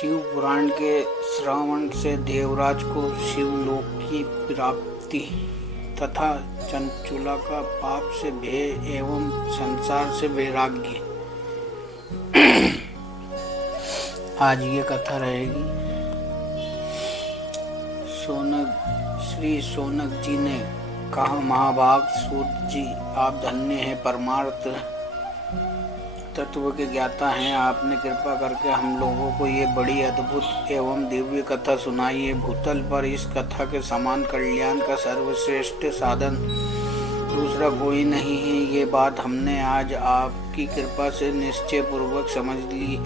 शिव पुराण के श्रवण से देवराज को शिवलोक की प्राप्ति तथा चंचुला का पाप से भय एवं संसार से वैराग्य। आज ये कथा रहेगी। श्री सोनक जी ने कहा, महाभाग सूत जी, आप धन्य हैं, परमार्थ तत्व के ज्ञाता हैं। आपने कृपा करके हम लोगों को ये बड़ी अद्भुत एवं दिव्य कथा सुनाई है। भूतल पर इस कथा के समान कल्याण का सर्वश्रेष्ठ साधन दूसरा कोई नहीं है। ये बात हमने आज आपकी कृपा से निश्चय पूर्वक समझ ली।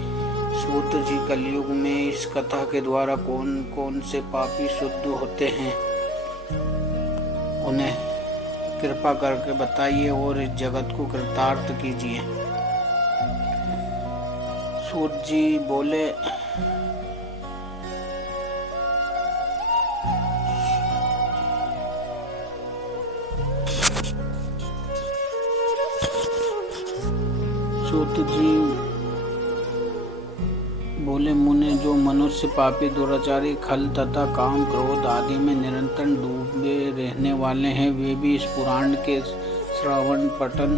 सूत जी, कलयुग में इस कथा के द्वारा कौन कौन से पापी शुद्ध होते हैं, उन्हें कृपा करके बताइए और इस जगत को कृतार्थ कीजिए। सूत जी बोले, मुने, जो मनुष्य पापी, दुराचारी, खल तथा काम, क्रोध आदि में निरंतर डूबे रहने वाले हैं, वे भी इस पुराण के श्रवण पठन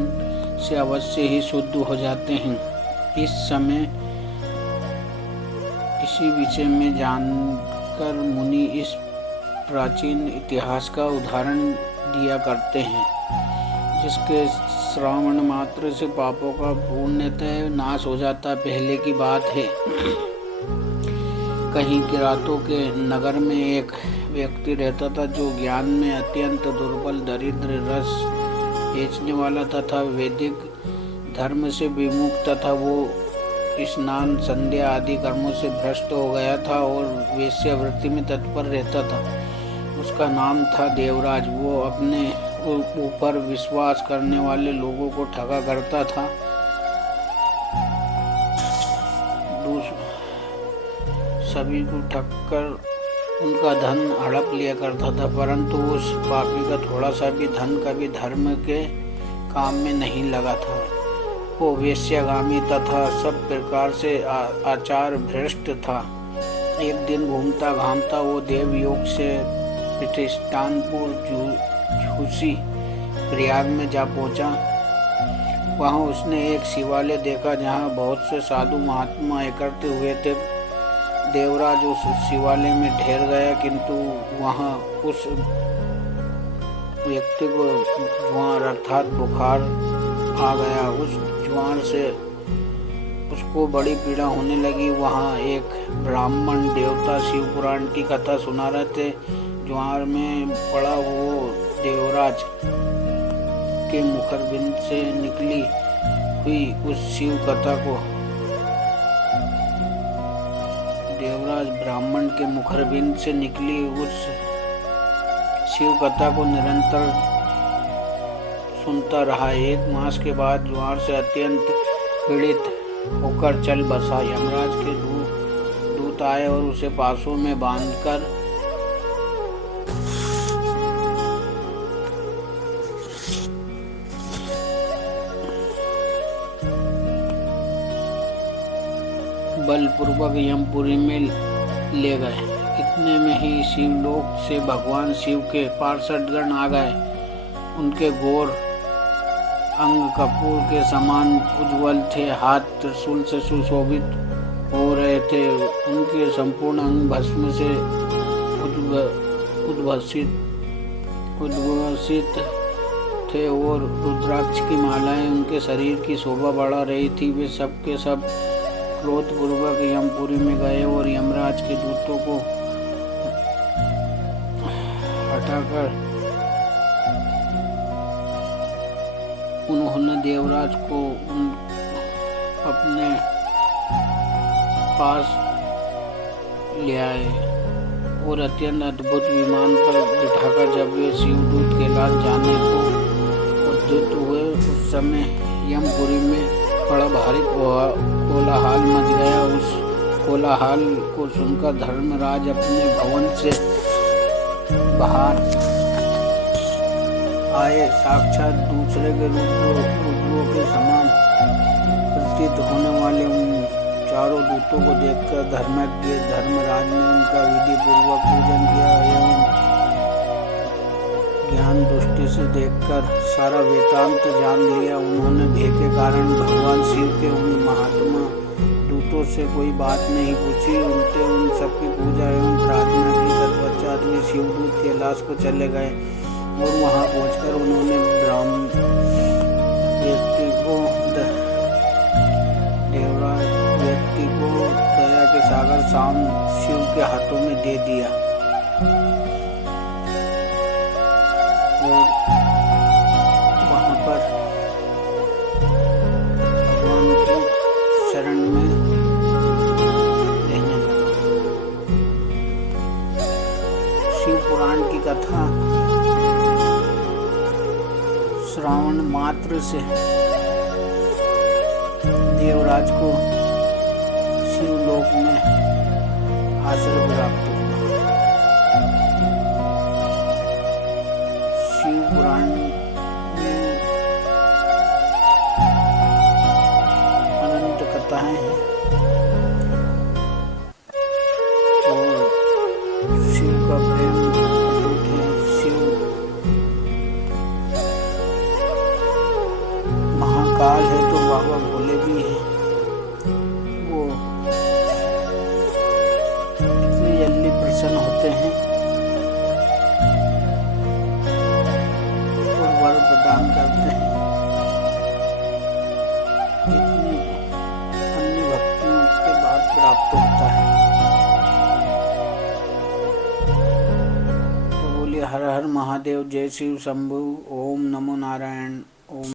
से अवश्य ही शुद्ध हो जाते हैं। इस समय इसी विषय में जानकर मुनि इस प्राचीन इतिहास का उदाहरण दिया करते हैं, जिसके श्रवण मात्र से पापों का पूर्णतः नाश हो जाता। पहले की बात है, कहीं किरातों के नगर में एक व्यक्ति रहता था, जो ज्ञान में अत्यंत दुर्बल, दरिद्र, रस बेचने वाला तथा वैदिक धर्म से विमुख तथा वो स्नान, संध्या आदि कर्मों से भ्रष्ट हो गया था और वेश्यावृत्ति में तत्पर रहता था। उसका नाम था देवराज। वो अपने ऊपर विश्वास करने वाले लोगों को ठगा करता था, सभी को ठगकर उनका धन हड़प लिया करता था, परंतु उस पापी का थोड़ा सा भी धन कभी धर्म के काम में नहीं लगा था। वो वेश्यागामी तथा सब प्रकार से आचार भ्रष्ट था। एक दिन घूमता घामता वो देवयोग से प्रतिष्ठानपुर झूसी प्रयाग में जा पहुंचा। वहां उसने एक शिवालय देखा, जहां बहुत से साधु महात्मा एकत्र हुए थे। देवराज उस शिवालय में ठहर गया, किंतु वहां उस व्यक्ति को ज्वार अर्थात बुखार आ गया। उस ज्वार से उसको बड़ी पीड़ा होने लगी। वहां एक ब्राह्मण देवता शिव पुराण की कथा सुना रहे थे। ज्वार में पड़ा वो देवराज के मुखरबिंद से निकली हुई उस शिव कथा को देवराज ब्राह्मण के मुखरबिंद से निकली उस शिव कथा को निरंतर सुनता रहा। एक मास के बाद ज्वार से अत्यंत पीड़ित होकर चल बसा। यमराज के दूत आए और उसे पासों में बांधकर बलपूर्वक यमपुरी में ले गए। इतने में ही शिवलोक से भगवान शिव के पार्षदगण आ गए। उनके गोर अंग कपूर के समान उज्ज्वल थे, हाथ त्रिशूल से सुशोभित हो रहे थे। उनके संपूर्ण अंग भस्म से उद्भसित थे और रुद्राक्ष की मालाएं उनके शरीर की शोभा बढ़ा रही थी। वे सब के सब क्रोधपूर्वक यमपुरी में गए और यमराज के दूतों को हटाकर उन्होंने देवराज को अपने पास ले आए और अत्यंत अद्भुत विमान पर बिठाकर जब वे शिवदूत के लाल जाने को उद्युक्त हुए, उस समय यमपुरी में बड़ा भारी कोलाहल मच गया। उस कोलाहल को सुनकर धर्मराज अपने भवन से बाहर आए। साक्षात दूसरे के रुद्रों के समान प्रतीत होने वाले उन चारों दूतों को देखकर धर्मज्ञ धर्मराज ने उनका विधि पूर्वक पूजन किया एवं ज्ञान दृष्टि से देखकर सारा वेदांत जान लिया। उन्होंने भय के कारण भगवान शिव के उन महात्मा दूतों से कोई बात नहीं पूछी, उल्टे उन सबकी पूजा एवं प्रार्थना की। तत्पश्चात वे शिवदूत कैलाश को चले गए और वहां पहुंचकर उन्होंने ब्राह्मण व्यक्ति को दया के सागर शाम शिव के हाथों में दे दिया और वहां पर भगवान की शरण में रहने लगा। शिव पुराण की कथा श्रावण मात्र से देवराज को शिवलोक में आश्रय प्राप्त हुआ। शिव पुराण में अनंत कथाएं हैं और शिव का प्रेम अटूट है। शिव महाकाल है तो बाबा भोले भी है। वो इतनी जल्दी प्रसन्न होते हैं और वर प्रदान करते हैं जितने अन्य भक्तियों के बाद प्राप्त होता है। तो बोलिए हर हर महादेव, जय शिव शंभु, ओम नमो नारायण।